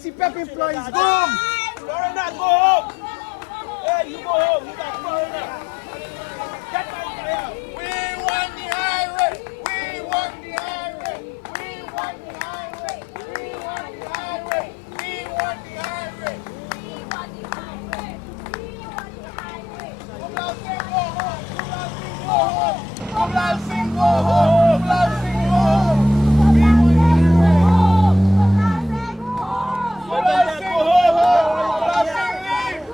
CPEP employees go home. Foreigner, go home. Hey, you go home. You got foreigner. Get out of here. We want the highway. We want the highway. We want the highway. We want the highway. We want the highway. We want the highway. We want the highway. Kunlalsingh go home. Kunlalsingh go home. Kunlalsingh go home. We want the highway. Kunlalsingh go home. Kunlalsingh leave.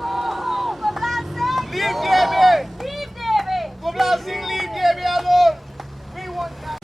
Leave Debe. Leave Debe. Kunlalsingh leave Debe alone. We want that.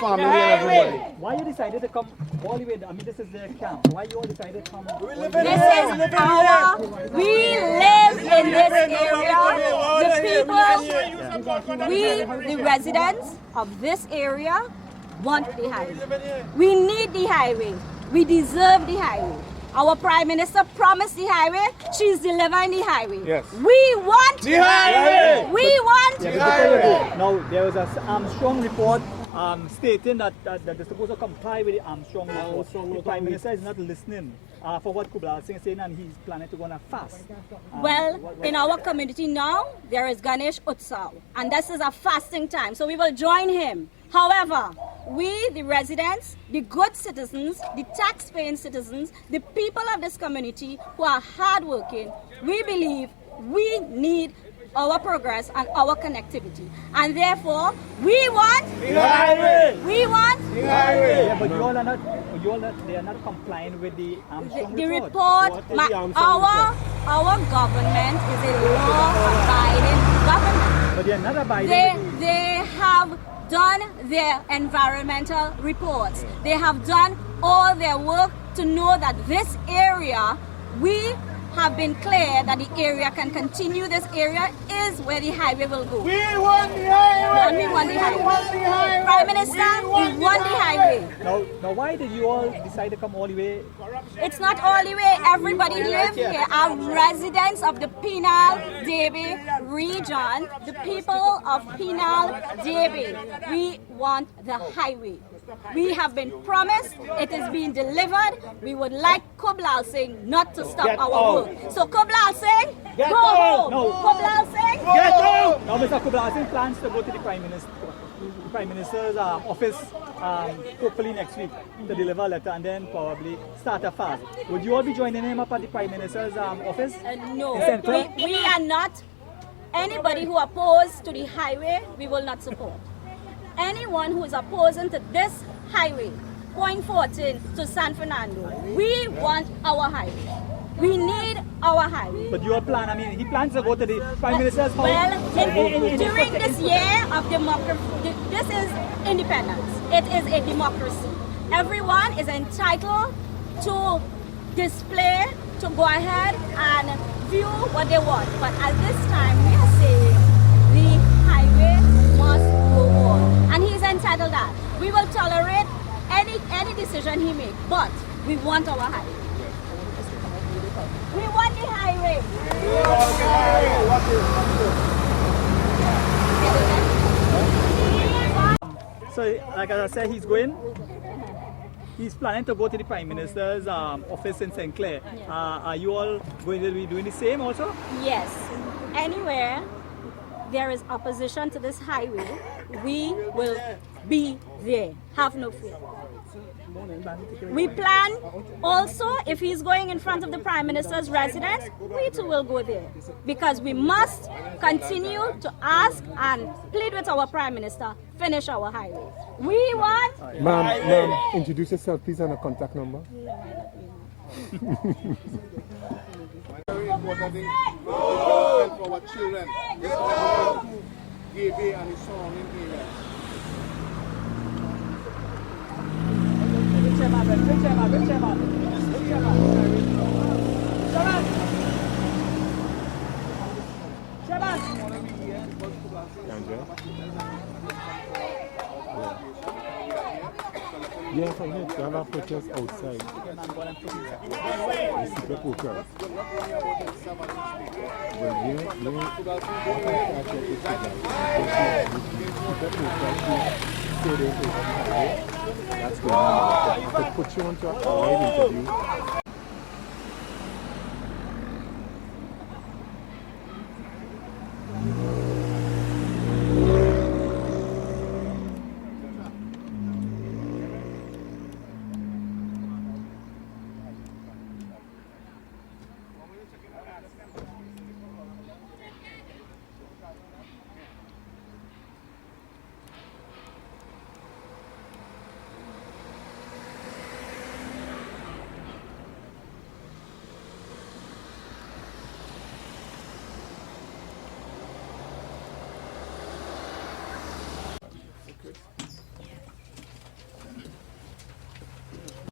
Family and everybody. Why you decided to come all the way? I mean, this is their camp. Why you all decided to come? We live in this area. The people, the residents of this area want the highway. We need the highway. We deserve the highway. Our Prime Minister promised the highway. She's delivering the highway. Yes. We want the highway. We want the highway. Now, there was an Armstrong report stating that they're supposed to comply with the Armstrong report. The Prime Minister is not listening for what Kunlalsingh is saying, and he's planning to go on a fast. Well, in our community now, there is Ganesh Utsav, and this is a fasting time, so we will join him. However, we, the residents, the good citizens, the tax-paying citizens, the people of this community who are hardworking, we believe we need our progress and our connectivity. And therefore, we want The highway. We want The highway. Yeah, but they are not complying with the Armstrong the report. report. Our government is a law-abiding government. But they are not abiding. They have done their environmental reports. They have done all their work to know that this area, we have been clear that the area can continue. This area is where the highway will go. We want the highway. And we want the highway. want the highway. Prime Minister, we want the highway. Now, why did you all decide to come all the way? It's not all the way. Everybody live here. Our residents of the Penal Debe region, the people of Penal Debe, we want the highway. We have been promised, it is being delivered. We would like Kunlalsingh not to stop our work. So Kunlalsingh, go home. No. Kunlalsingh, Get home. Now, Mr. Kunlalsingh plans to go to the Prime Minister's office hopefully next week to deliver a letter and then probably start a fast. Would you all be joining him up at the Prime Minister's office? no, In Central? we are not. Anybody who opposed to the highway, we will not support. Anyone who is opposing to this highway, going 14 to San Fernando, we want our highway. We need our highway. But your plan, I mean, he plans to go to the Prime Minister's house. Well, during this year of democracy, this is independence. It is a democracy. Everyone is entitled to display, to go ahead and view what they want. But at this time, we are saying the highway must go on. And he is entitled that. We will tolerate any decision he makes, but we want our highway. We want the highway. So, like I said, he's planning to go to the Prime Minister's office in St. Clair. Are you all going to be doing the same also? Yes. Anywhere there is opposition to this highway, we will be there. Have no fear. We plan also, if he's going in front of the Prime Minister's residence, we too will go there. Because we must continue to ask and plead with our Prime Minister, finish our highway. We want... Ma'am, introduce yourself please and a contact number. Very important thing, development for our children, especially Debe and its surrounding areas. Yeah, from here, you have a protest outside. You see the protest. But that's going on. To put you onto a live interview.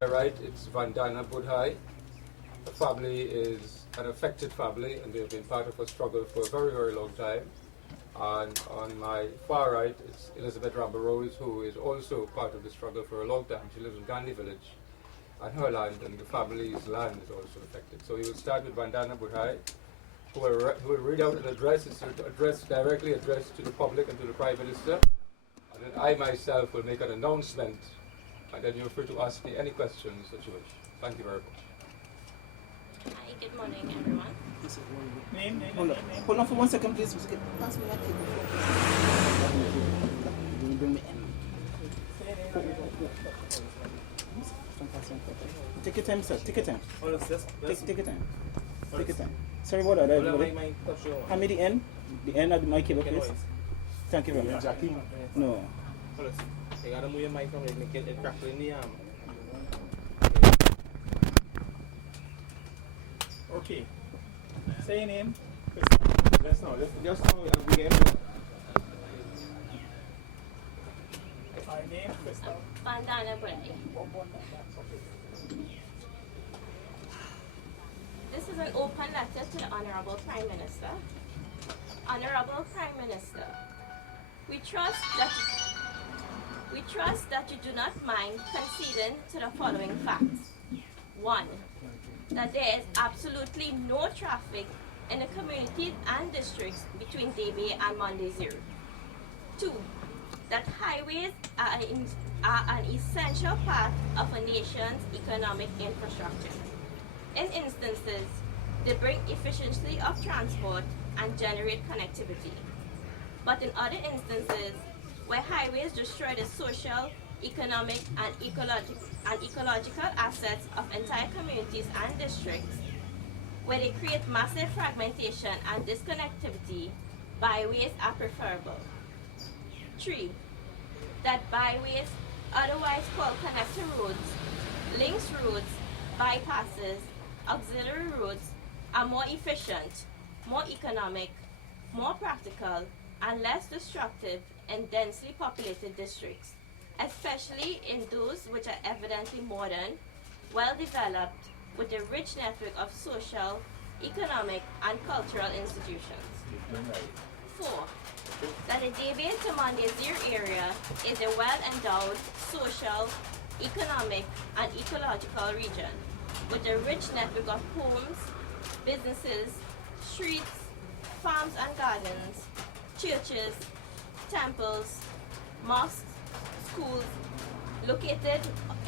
Right, it's Vandana Budhai. The family is an affected family and they've been part of a struggle for a very, very long time. And on my far right, it's Elizabeth Rambarose, who is also part of the struggle for a long time. She lives in Gandhi village and her land and the family's land is also affected. So we will start with Vandana Budhai, who will read out an address. It's directly addressed to the public and to the Prime Minister. And then I myself will make an announcement and then you're free to ask me any questions that you wish. Thank you very much. Hi, good morning, everyone. Hold on for 1 second, please. Pass me that cake. Bring me in. Take your time, sir. Take your time. Take your time. Take your time. Sorry about that, everybody. Hand me the end. The end of my cable, please. Thank you very much. Jackie? No. You gotta move your mic from it, make it crackle in the arm. Okay. Say your name. Just now, we get My name, Crystal. Vandana Budhai. This is an open letter to the Honourable Prime Minister. Honourable Prime Minister, we trust that you do not mind conceding to the following facts. 1. That there is absolutely no traffic in the communities and districts between Debe and Mon Desir. 2. That highways are an essential part of a nation's economic infrastructure. In instances, they bring efficiency of transport and generate connectivity. But in other instances, where highways destroy the social, economic, and ecological assets of entire communities and districts, where they create massive fragmentation and disconnectivity, byways are preferable. 3. That byways, otherwise called connector roads, links roads, bypasses, auxiliary roads, are more efficient, more economic, more practical, and less destructive in densely populated districts, especially in those which are evidently modern, well-developed, with a rich network of social, economic, and cultural institutions. 4. That the Debe and Mon Desir area is a well-endowed social, economic, and ecological region, with a rich network of homes, businesses, streets, farms and gardens, churches, temples, mosques, schools, located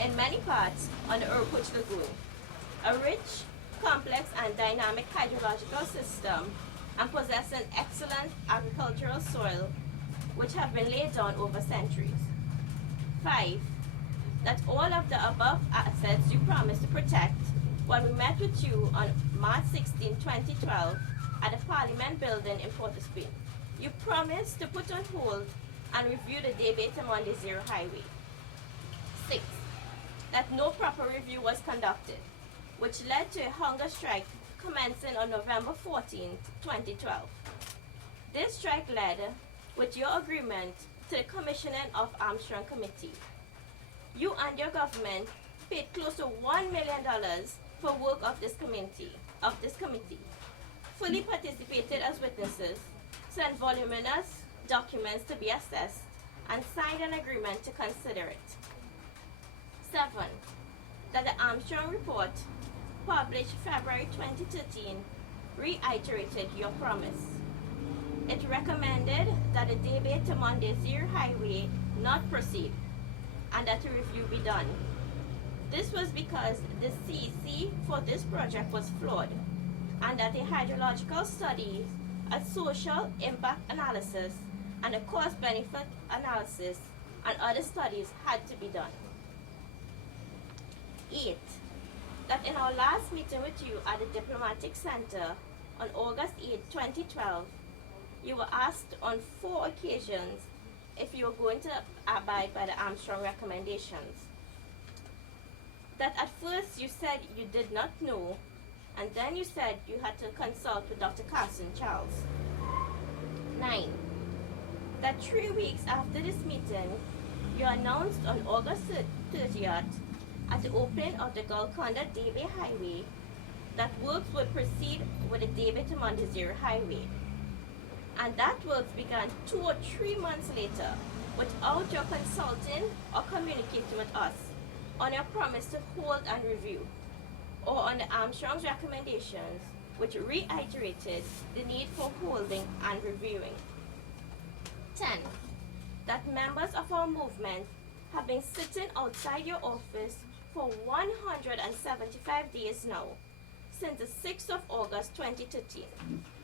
in many parts on the Urpuch Lagoon. A rich, complex and dynamic hydrological system and possessing excellent agricultural soil which have been laid down over centuries. 5. That all of the above assets you promised to protect when we met with you on March 16, 2012 at the Parliament building in Port-au-Spain. You promised to put on hold and review the Debe to Mon Desir highway. 6. That no proper review was conducted. which led to a hunger strike commencing on November 14, 2012. This strike led, with your agreement, to the commissioning of Armstrong Committee. You and your government paid close to $1 million for work of this committee, fully participated as witnesses, sent voluminous documents to be assessed, and signed an agreement to consider it. 7. That the Armstrong report, published February 2013, reiterated your promise. It recommended that the Debe to Mon Desir highway not proceed, and that a review be done. This was because the CEC for this project was flawed, and that a hydrological study, a social impact analysis, and a cost-benefit analysis and other studies had to be done. 8. That in our last meeting with you at the Diplomatic Center on August 8, 2012, you were asked on 4 occasions if you were going to abide by the Armstrong recommendations. That at first you said you did not know, and then you said you had to consult with Dr. Carson Charles. 9. That 3 weeks after this meeting, you announced on August 30th at the opening of the Golconda Debe Highway that works would proceed with the Debe to Mon Desir Highway. And that works began 2 or 3 months later without your consulting or communicating with us on your promise to hold and review, or on the Armstrong's recommendations, which reiterated the need for holding and reviewing. 10. That members of our movement have been sitting outside your office for 175 days now, since the 6th of August 2013,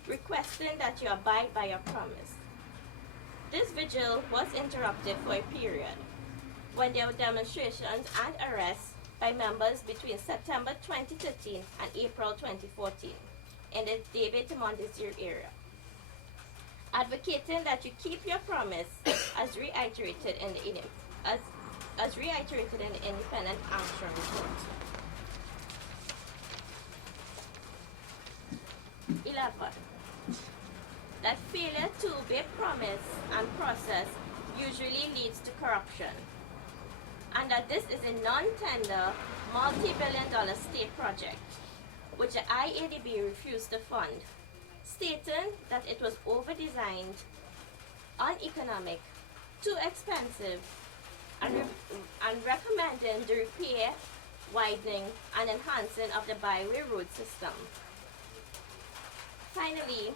requesting that you abide by your promise. This vigil was interrupted for a period when there were demonstrations and arrests by members between September 2013 and April 2014 in the Debe to Mon Desir area, advocating that you keep your promise as reiterated in the independent Armstrong report. 11. That failure to obey promise and process usually leads to corruption, and that this is a non-tender, multi-billion-dollar state project, which the IADB refused to fund, stating that it was over-designed, uneconomic, too expensive, and recommending the repair, widening, and enhancing of the byway road system. Finally,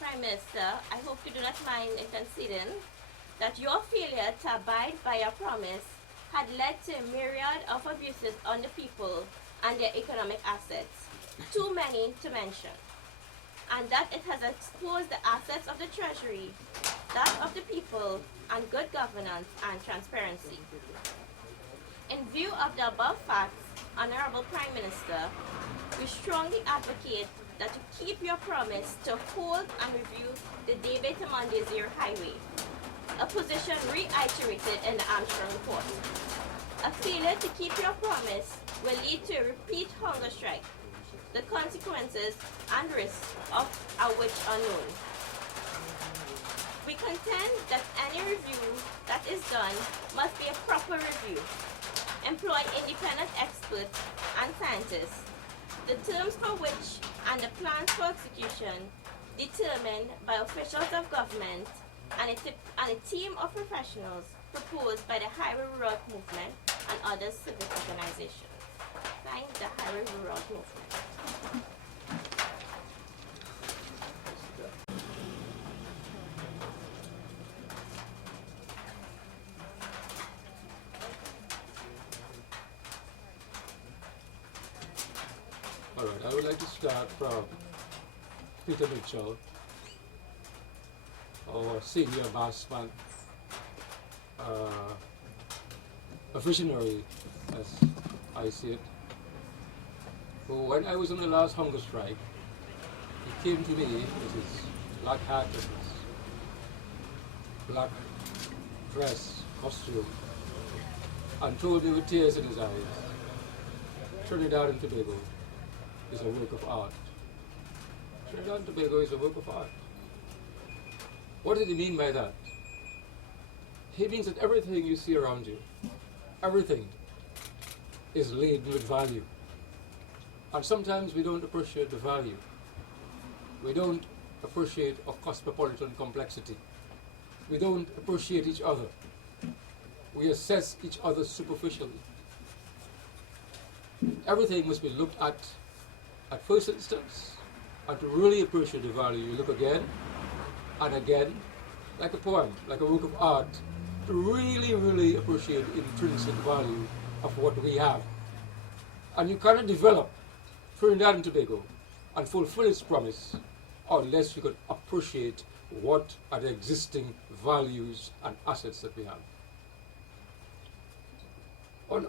Prime Minister, I hope you do not mind in conceding that your failure to abide by your promise had led to a myriad of abuses on the people and their economic assets, too many to mention, and that it has exposed the assets of the Treasury, that of the people, and good governance and transparency. In view of the above facts, Honourable Prime Minister, we strongly advocate that you keep your promise to hold and review the Debe to Mon Desir highway, a position reiterated in the Armstrong report. A failure to keep your promise will lead to a repeat hunger strike, the consequences and risks of which are known. We contend that any review that is done must be a proper review, employ independent experts and scientists, the terms for which and the plans for execution determined by officials of government and a team of professionals proposed by the Highway Road Movement and other civic organizations. Signed, the Highway Road Movement. All right, I would like to start from Peter Mitchell, our senior bassman, a visionary, as I see it, who, when I was on the last hunger strike, he came to me with his black hat and his black dress, costume, and told me with tears in his eyes Trinidad and Tobago is a work of art. Trinidad and Tobago is a work of art. What did he mean by that? He means that everything you see around you, everything is laden with value. And sometimes we don't appreciate the value. We don't appreciate our cosmopolitan complexity. We don't appreciate each other. We assess each other superficially. Everything must be looked at first instance, and to really appreciate the value, you look again and again, like a poem, like a work of art, to really, really appreciate the intrinsic value of what we have. And you cannot develop Trinidad and Tobago and fulfill its promise unless you could appreciate what are the existing values and assets that we have. In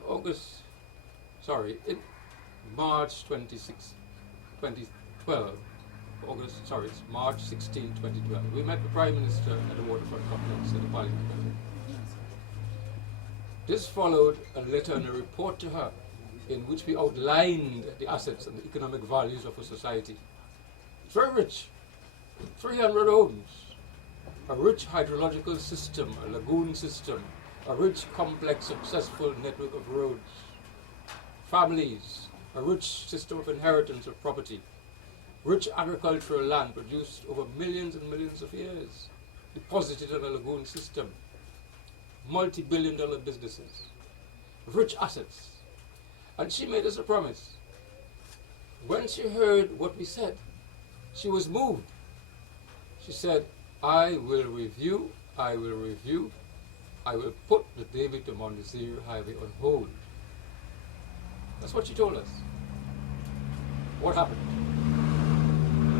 March 2012, it's March 16, 2012, we met the Prime Minister at the Waterfront Complex at the Parliament building. This followed a letter and a report to her in which we outlined the assets and the economic values of a society. It's very rich. 300 homes, a rich hydrological system, a lagoon system, a rich, complex, successful network of roads, families, a rich system of inheritance of property, rich agricultural land produced over millions and millions of years, deposited in a lagoon system, multi-billion-dollar businesses, rich assets. And she made us a promise. When she heard what we said, she was moved. She said, I will review, I will put the Debe and Mon Desir highway on hold. That's what she told us. What happened?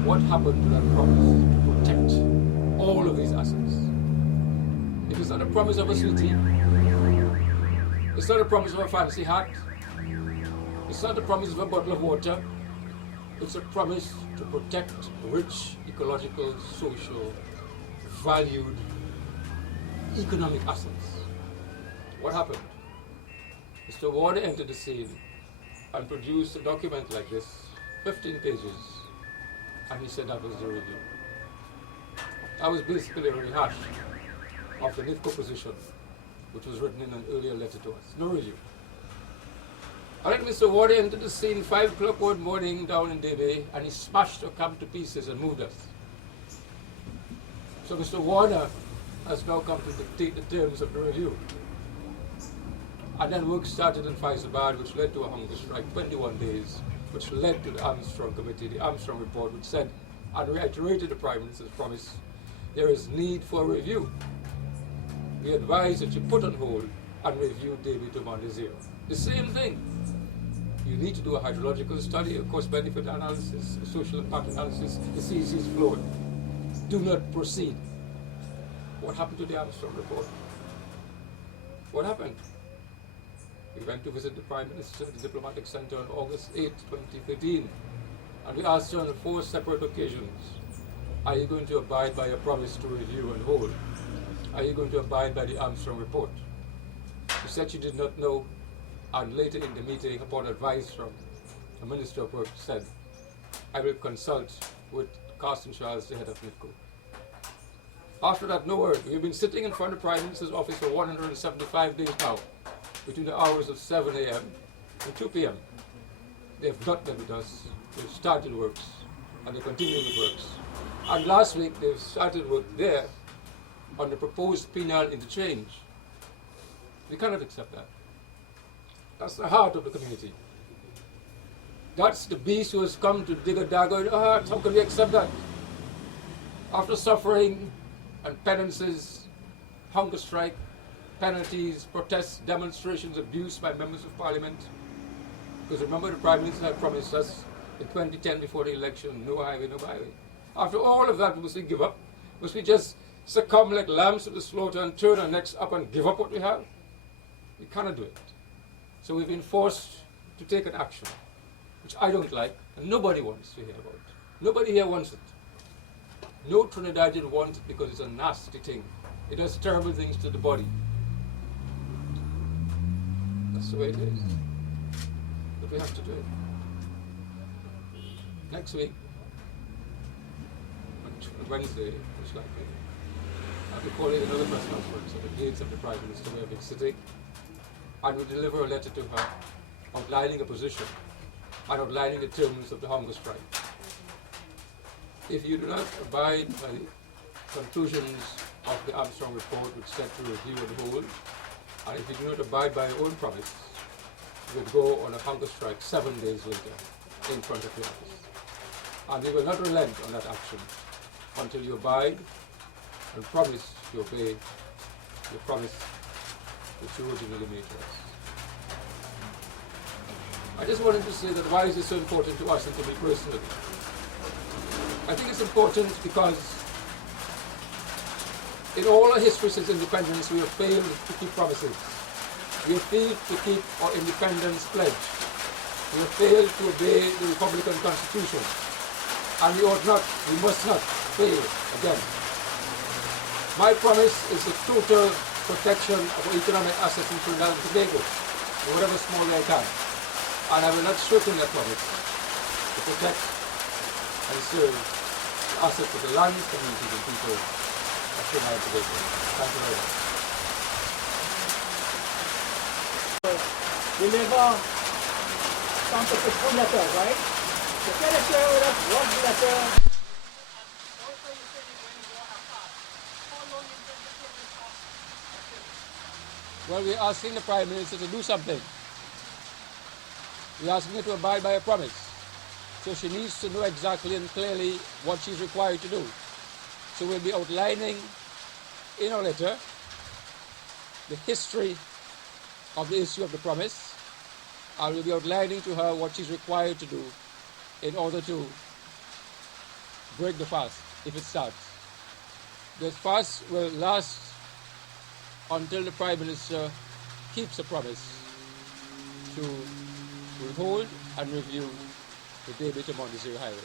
What happened to that promise to protect all of these assets? It is not a promise of a sweetie. It's not a promise of a fancy hat. It's not a promise of a bottle of water. It's a promise to protect rich, ecological, social, valued, economic assets. What happened? Mr. Warner entered the scene and produced a document like this, 15 pages, and he said that was the review. That was basically a rehash of the NIFCO position, which was written in an earlier letter to us. No review. And then Mr. Warner entered the scene 5 o'clock one morning down in Debe, and he smashed our camp to pieces and moved us. So Mr. Warner has now come to dictate the terms of the review. And then work started in Faizabad, which led to a hunger strike, 21 days, which led to the Armstrong committee, the Armstrong report, which said, and reiterated the Prime Minister's promise, there is need for a review. We advise that you put on hold and review Debe and Mon Desir. The same thing. You need to do a hydrological study, a cost-benefit analysis, a social impact analysis, the CEC's flowing. Do not proceed. What happened to the Armstrong report? What happened? We went to visit the Prime Minister at the Diplomatic Center on August 8, 2013, and we asked her on 4 separate occasions, are you going to abide by your promise to review and hold? Are you going to abide by the Armstrong report? She said she did not know, and later in the meeting, upon advice from the Minister of Work, said, I will consult with Carsten Charles, the head of NIFCO. After that, no word. We've been sitting in front of the Prime Minister's office for 175 days now, between the hours of 7 a.m. and 2 p.m. They've not met with us. They've started works, and they're continuing the works. And last week, they've started work there on the proposed penal interchange. We cannot accept that. That's the heart of the community. That's the beast who has come to dig a dagger in our hearts. How can we accept that? After suffering and penances, hunger strike, penalties, protests, demonstrations, abuse by members of parliament. Because remember, the Prime Minister had promised us in 2010 before the election, no highway, no highway. After all of that, must we give up? Must we just succumb like lambs to the slaughter and turn our necks up and give up what we have? We cannot do it. So we've been forced to take an action, which I don't like, and nobody wants to hear about. Nobody here wants it. No Trinidadian wants it because it's a nasty thing. It does terrible things to the body. That's the way it is. but we have to do it. Next week, on Wednesday, most likely, I'll be calling another press conference at the gates of the Prime Minister where we're sitting, and we'll deliver a letter to her outlining a position and outlining the terms of the hunger strike. If you do not abide by the conclusions of the Armstrong report, which said to review and hold, and if you do not abide by your own promise, you will go on a hunger strike 7 days later in front of your office. And we will not relent on that action until you abide and promise to obey the promise which you originally made to us. I just wanted to say that why is this so important to us and to me personally? I think it's important because in all our history since independence, we have failed to keep promises. We have failed to keep our independence pledge. We have failed to obey the Republican Constitution. And we ought not, we must not fail again. My promise is the total protection of our economic assets in Trinidad and Tobago, in whatever small way I can. And I will not shirk that promise to protect and serve the assets of the lands, communities and people of Trinidad and Tobago. Thank you very much. Deliver some petition letters, right? So can you share with us what the letter? Well, we're asking the Prime Minister to do something. We're asking her to abide by a promise. So she needs to know exactly and clearly what she's required to do. So we'll be outlining in our letter the history of the issue of the promise. I will be outlining to her what she's required to do in order to break the fast if it starts. The fast will last until the Prime Minister keeps a promise to withhold and review the Debe and Mon Desir highway.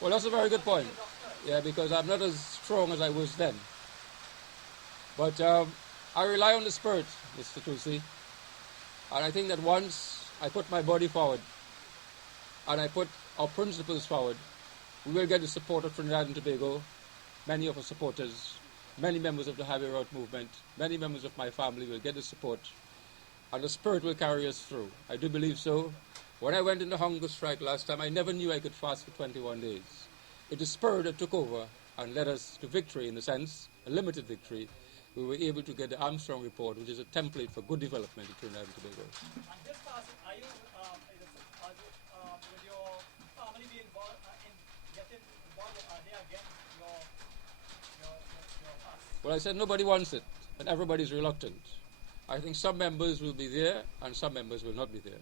Well, that's a very good point. Yeah, because I'm not as strong as I was then. But I rely on the Spirit, Mr. Tulsi. And I think that once I put my body forward and I put our principles forward, we will get the support of Trinidad and Tobago, many of our supporters, many members of the Highway Route movement, many members of my family will get the support, and the Spirit will carry us through. I do believe so. When I went in the hunger strike last time, I never knew I could fast for 21 days. It is the Spirit that took over and led us to victory, in a sense, a limited victory. We were able to get the Armstrong report, which is a template for good development in Trinidad and Tobago. And this fast, are you, with your family be involved in getting involved, are they against your fast? Well, I said nobody wants it, and everybody's reluctant. I think some members will be there, and some members will not be there.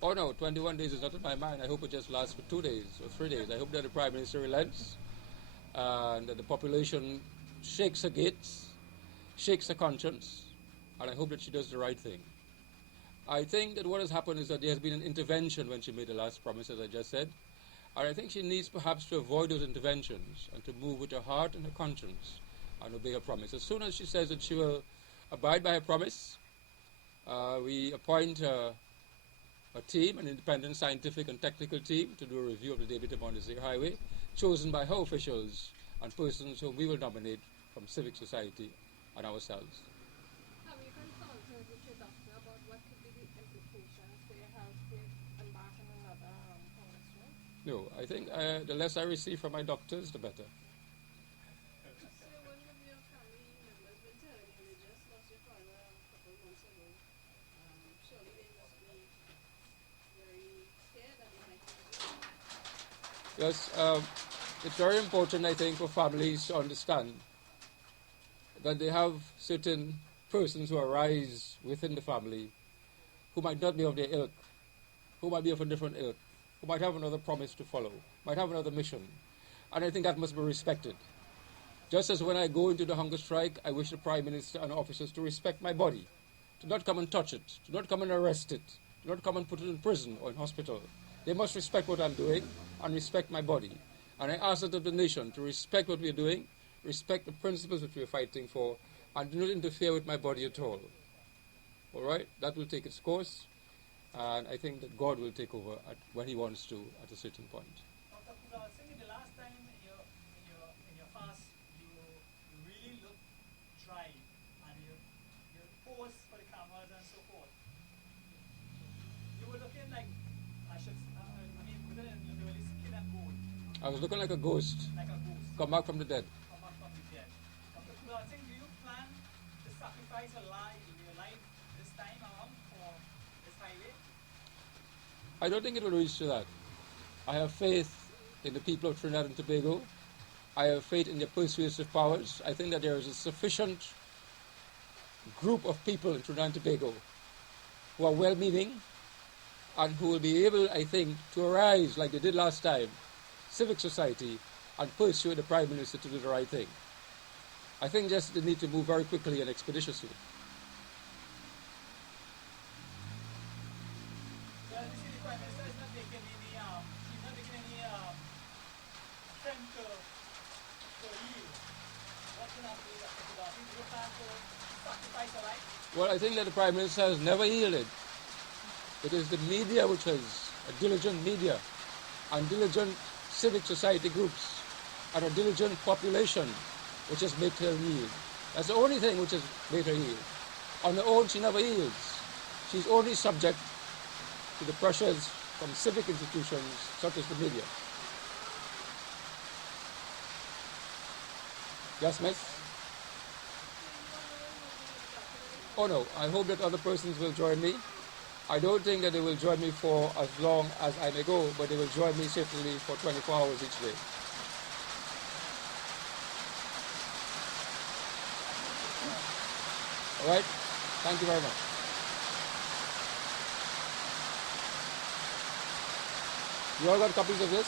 Oh no, 21 days is not in my mind. I hope it just lasts for 2 days or 3 days. I hope that the Prime Minister relents and that the population shakes her gates, shakes her conscience, and I hope that she does the right thing. I think that what has happened is that there has been an intervention when she made the last promise, as I just said, and I think she needs perhaps to avoid those interventions and to move with her heart and her conscience and obey her promise. As soon as she says that she will abide by her promise, we appoint a team, an independent scientific and technical team, to do a review of the Debe and Mon Desir highway, chosen by her officials and persons whom we will nominate from civic society and ourselves. Have you consulted with your doctor about what could be the implications for your health to embark on another hunger strike? No, I think the less I receive from my doctors, the better. So one of your family members been telling you they just lost your father a couple of months ago. Surely they must be very scared that they might lose you. Yes, it's very important, I think, for families to understand that they have certain persons who arise within the family who might not be of their ilk, who might be of a different ilk, who might have another promise to follow, might have another mission. And I think that must be respected. Just as when I go into the hunger strike, I wish the Prime Minister and officers to respect my body, to not come and touch it, to not come and arrest it, to not come and put it in prison or in hospital. They must respect what I'm doing and respect my body. And I ask of the nation to respect what we're doing, respect the principles that we're fighting for, and do not interfere with my body at all. All right? That will take its course, and I think that God will take over when He wants to at a certain point. Dr. Kunlalsingh, the last time in your fast, you really looked dry, and you posed for the cameras and so forth. You were looking like, literally skin and bone. I was looking like a ghost. Like a ghost. Come back from the dead. Come back from the dead. Dr. Kunlalsingh, do you plan to sacrifice your life this time around for this highway? I don't think it will reach to that. I have faith in the people of Trinidad and Tobago. I have faith in their persuasive powers. I think that there is a sufficient group of people in Trinidad and Tobago who are well-meaning and who will be able, I think, to arise like they did last time, civic society, and persuade the Prime Minister to do the right thing. I think just they need to move very quickly and expeditiously. Well, you see, the Prime Minister is not taking any, attempt to yield. What's going to happen with Dr. Kunlalsingh? Do you plan to sacrifice your life? Well, I think that the Prime Minister has never yielded. It is the media which has, a diligent media, and diligent civic society groups, and a diligent population which has made her yield. That's the only thing which has made her yield. On her own, she never yields. She's only subject to the pressures from civic institutions such as the media. Yes, miss? Oh no, I hope that other persons will join me. I don't think that they will join me for as long as I may go, but they will join me safely for 24 hours each day. All right? Thank you very much. You all got copies of this?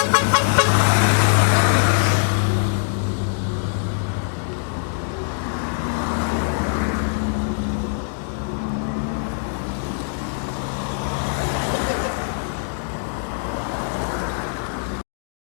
Thank you.